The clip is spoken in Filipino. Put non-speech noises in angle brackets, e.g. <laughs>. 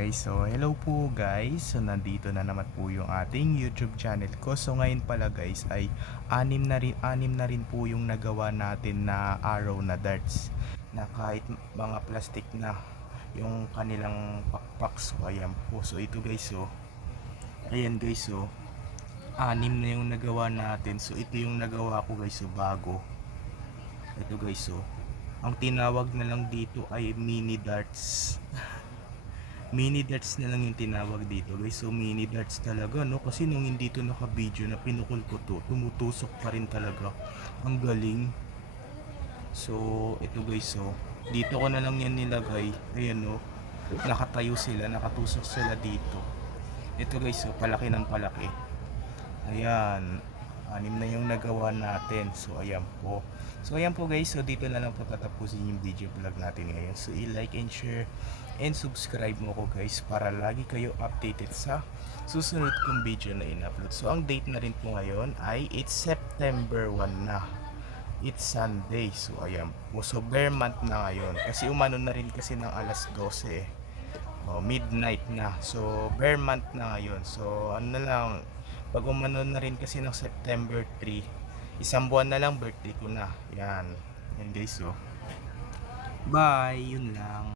Okay, so hello po guys. So nandito na naman po yung ating YouTube channel ko. So ngayon pala guys ay anim na rin anim na rin po yung nagawa natin na arrow na darts na kahit mga plastic na yung kanilang pakpak. So ayan po. So ito guys so ayan guys so anim na yung nagawa natin. So ito yung nagawa ko guys so bago. Ito guys so ang tinawag na lang dito ay mini darts. <laughs> mini darts na lang yung tinawag dito guys. So mini darts talaga no kasi nung hindi to naka-video na pinukul ko to, tumutusok pa rin talaga. Ang galing. So ito guys so dito ko na lang yan nilagay. Ayan no. Nakatayo sila, nakatusok sila dito. Ito guys so palaki ng palaki. Ayan. Anim na yung nagawa natin. So, ayan po. So, ayan po guys. So, dito na lang po tatapusin yung video vlog natin ngayon. So, i-like and share and subscribe mo ko guys para lagi kayo updated sa susunod kong video na in-upload. So, ang date na rin po ngayon ay it's September 1 na. It's Sunday. So, ayan. So, bare month na ngayon. Kasi umano na rin kasi ng alas 12 eh. Oh, midnight na. So, bare month na ngayon. So, ano na lang, pag umano na rin kasi ng September 3, isang buwan na lang birthday ko na. Yan. Yan guys, so. Bye. Yun lang.